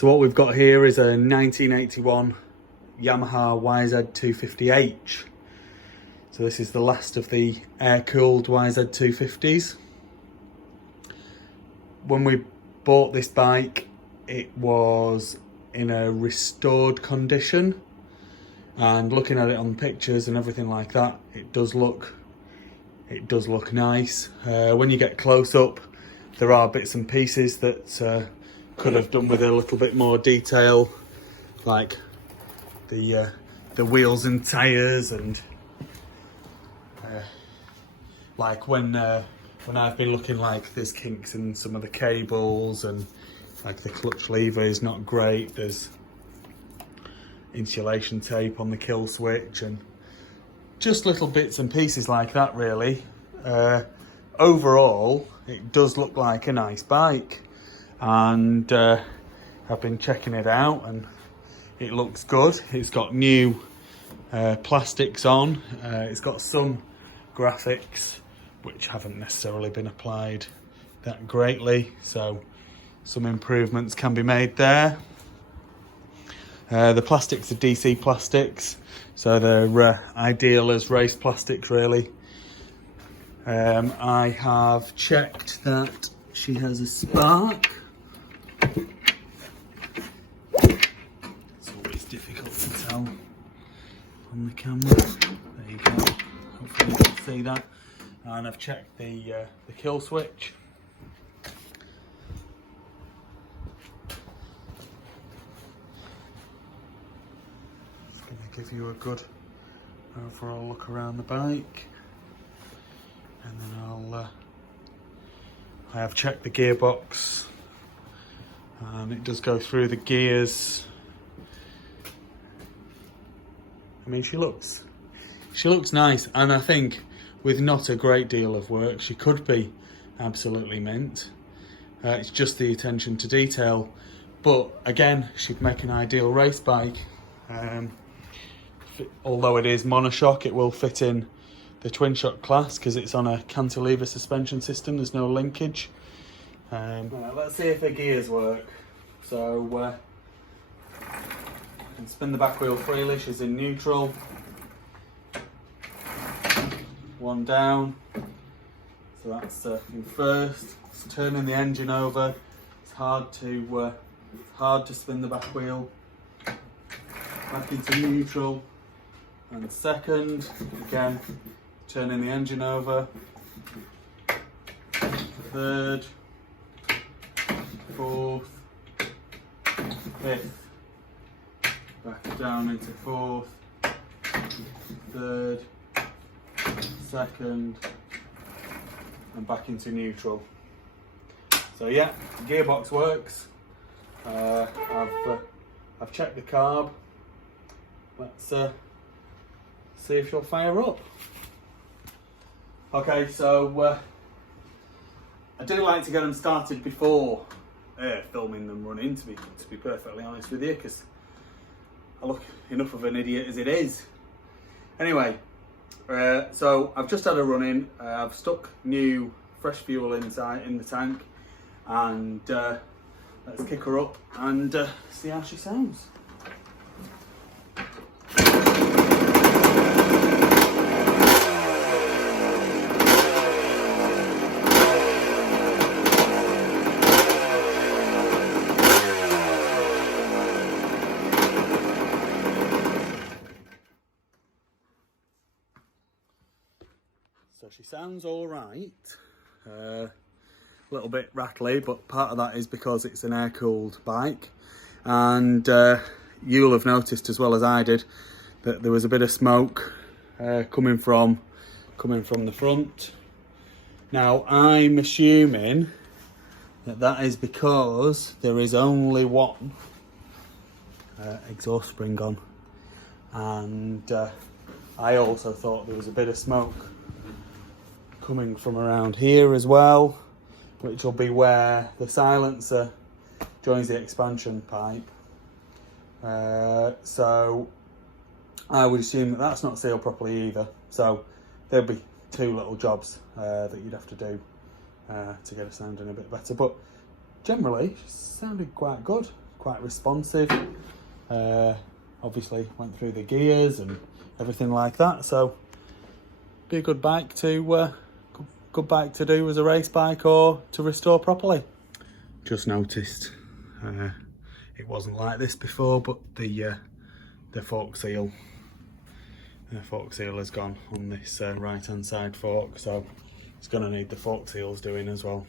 So what we've got here is a 1981 Yamaha yz250h. So this is the last of the air-cooled yz250s. When we bought this bike, it was in a restored condition, and looking at it on pictures and everything like that, it does look nice. When you get close up, there are bits and pieces that could have done with a little bit more detail, like the wheels and tires, and like when I've been looking, like there's kinks in some of the cables, and like the clutch lever is not great. There's insulation tape on the kill switch, and just little bits and pieces like that really. Overall, it does look like a nice bike, and I've been checking it out and it looks good. It's got new plastics on. It's got some graphics which haven't necessarily been applied that greatly, so some improvements can be made there. The plastics are DC plastics, so they're ideal as race plastics really. I have checked that she has a spark. It's always difficult to tell on the camera. There you go. Hopefully you can see that. And I've checked the kill switch. Just going to give you a good overall look around the bike. And then I have checked the gearbox, and it does go through the gears. I mean, she looks nice, and I think with not a great deal of work, she could be absolutely mint. It's just the attention to detail, but again, she'd make an ideal race bike. Although it is monoshock, it will fit in the twin shock class because it's on a cantilever suspension system. There's no linkage. Right, let's see if the gears work. So I can spin the back wheel freely. She's in neutral. One down. So that's in first. It's turning the engine over. It's hard to spin the back wheel. Back into neutral. And second, again, turning the engine over. Third, fourth, fifth, back down into fourth, third, second, and back into neutral. So yeah, the gearbox works. I've checked the carb. Let's see if she'll fire up. Okay, so I do like to get them started before filming them running, to be perfectly honest with you, because I look enough of an idiot as it is. Anyway, so I've just had a run in. I've stuck new fresh fuel inside in the tank, and let's kick her up and see how she sounds. So she sounds all right. A little bit rattly, but part of that is because it's an air-cooled bike, and you'll have noticed as well as I did that there was a bit of smoke coming from the front. Now I'm assuming that is because there is only one exhaust spring on, and I also thought there was a bit of smoke coming from around here as well, which will be where the silencer joins the expansion pipe. So I would assume that that's not sealed properly either. So there'll be two little jobs that you'd have to do to get it sounding a bit better. But generally, it sounded quite good. quite responsive. Obviously went through the gears and everything like that, so be a good bike to do as a race bike or to restore properly. Just noticed it wasn't like this before, but the fork seal has gone on this right hand side fork, so it's going to need the fork seals doing as well.